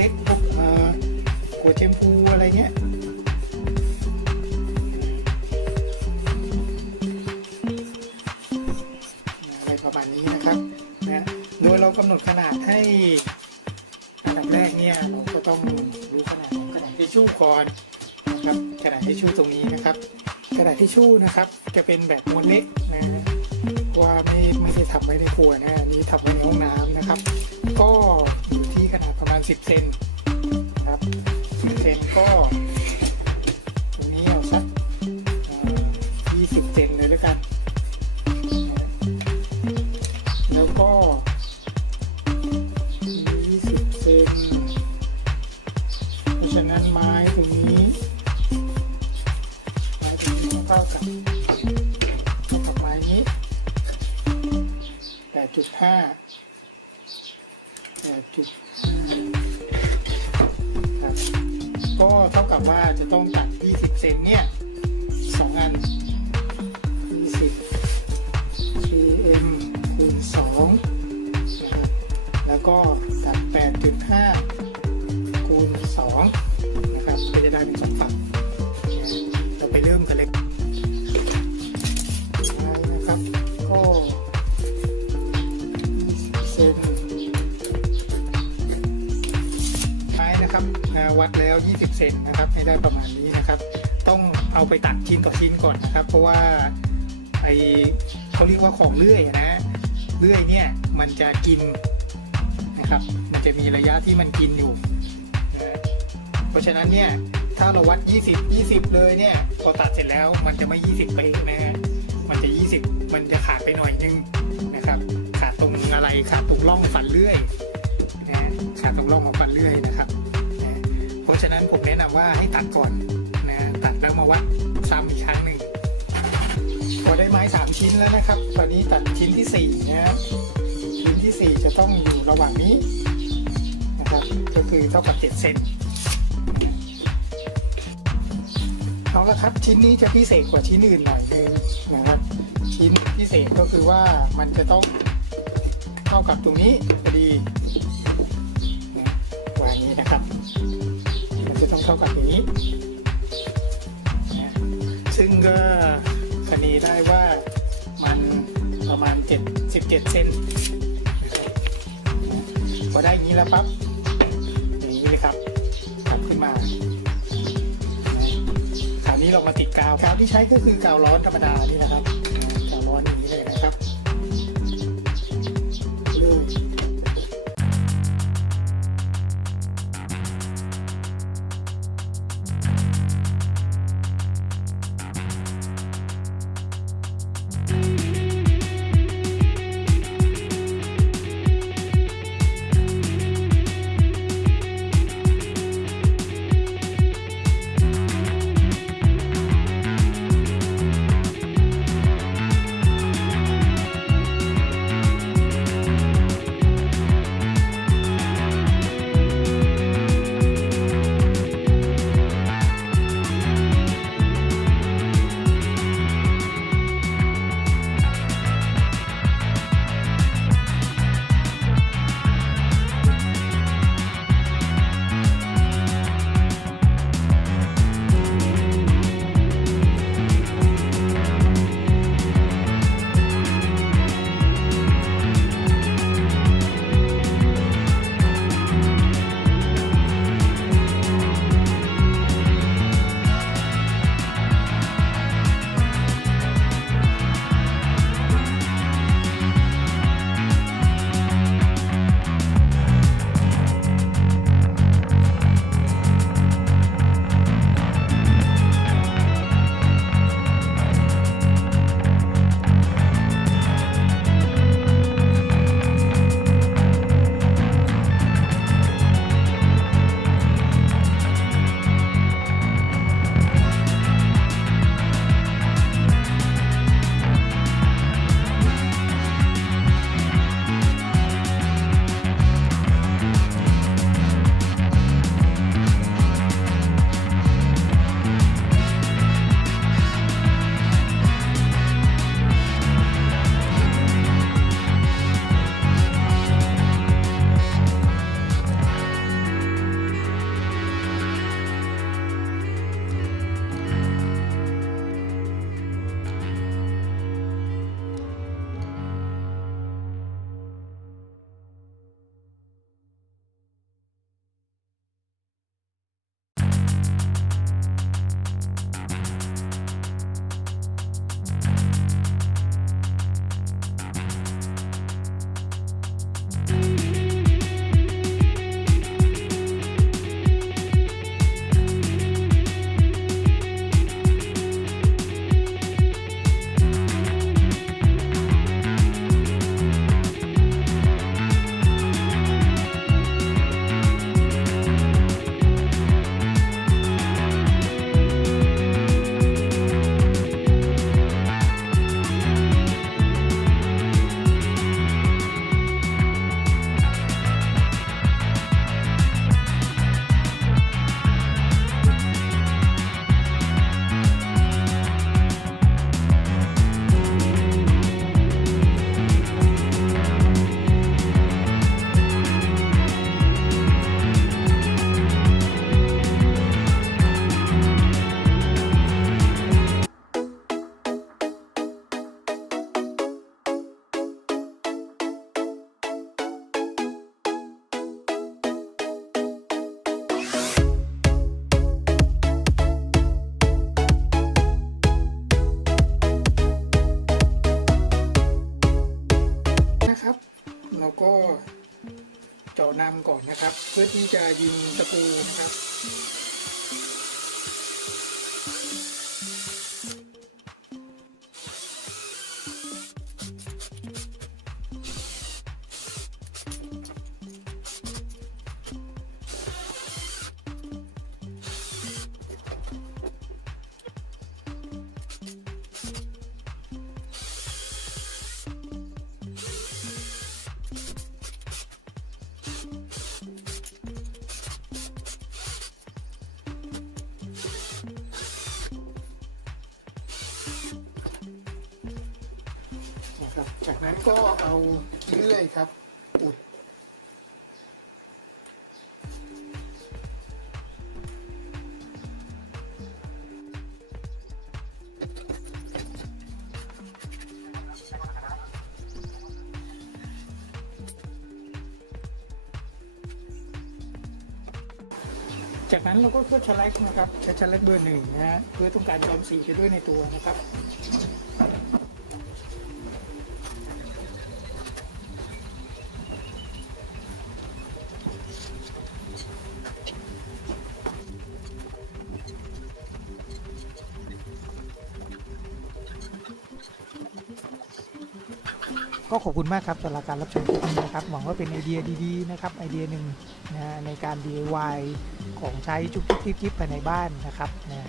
ล็กๆพวกขวดแชมพูอะไรเงี้ยอะไรประมาณนี้นะครับนะโดยเรากำหนดขนาดให้อันดับแรกเนี่ยเราก็ต้องรู้ขนาดของกระดาษทิชชู่ก่อนนะครับกระดาษทิชชู่ตรงนี้นะครับกระดาษทิชชู่นะครับจะเป็นแบบม้วนเล็กนะว่าไม่ได้ทำไว้ในครัวนะนี่ทำไว้ในห้องน้ำนะครับก็อยู่ที่ขนาดประมาณ10 เซนครับ10 เซนก็ตรงนี้เอาสัก20 เซนเลยแล้วกันแล้วก็20 เซนเพราะฉะนั้นไม้ตรงนี้เท่ากับไม้นี้ 8.5 ครับก็เท่ากับว่าจะต้องตัด20 เซนเนี่ย2 อัน20 cm คูณ 2นะครับแล้วก็ตัด 8.5 คูณ 2นะครับก็จะได้เป็น2 ฝั่งเราไปเริ่มกันเลยนะครับก็20 เซนนะครับวัดแล้ว20 เซนนะครับให้ได้ประมาณนี้นะครับต้องเอาไปตัดชิ้นต่อชิ้นก่อนนะครับเพราะว่าเขาเรียกว่าของเลื่อยนะเลื่อยเนี่ยมันจะกินนะครับมันจะมีระยะที่มันกินอยู่นะเพราะฉะนั้นเนี่ยถ้าเราวัด20เลยเนี่ยพอตัดเสร็จแล้วมันจะไม่20ไปนะฮะมันจะ20มันจะขาดไปหน่อยนึงนะครับขาดตรงอะไรขาดตรงร่องฟันเลื่อยนะขาดตรงร่องของฟันเลื่อยนะครับเพราะฉะนั้นผมแนะนำว่าให้ตัดก่อนนะตัดแล้วมาวัดซ้ำอีกครั้งหนึ่งพอได้ไม้3 ชิ้นแล้วนะครับตอนนี้ตัดชิ้นที่4นะครับชิ้นที่4จะต้องอยู่ระหว่างนี้นะครับก็คือเท่ากับ7 เซนเอาละครับชิ้นนี้จะพิเศษกว่าชิ้นอื่นหน่อยนึงนะครับชิ้นพิเศษก็คือว่ามันจะต้องเท่ากับตรงนี้พอดีวางนี้นะครับมันจะต้องเท่ากับอย่างนี้ซึ่งก็คณีได้ว่ามันประมาณ17 เซนพอได้อย่างนี้แล้วปั๊บอย่างนี้เลยครับทำขึ้นมาคราวนี้เรามาติดกาวที่ใช้ก็คือกาวร้อนธรรมดานี่นะครับกาวร้อนอย่างนี้เลยนะครับ จาะนำก่อนนะครับ เพื่อที่จะยิงตะปูนะครับ นะครับจากนั้นก็เอาเลื่อยครับอุดจากนั้นเราก็เคลือบชะแลกนะครับใช้ชะแลกเบอร์ 1นะฮะเพื่อต้องการย้อมสีไปด้วยในตัวนะครับก็ขอบคุณมากครับสำหรับการรับชมคลิปนี้นะครับหวังว่าเป็นไอเดียดีๆนะครับไอเดียหนึ่งนะในการ DIY ของใช้จุ๊บจิ๊บภายในบ้านนะครับนะ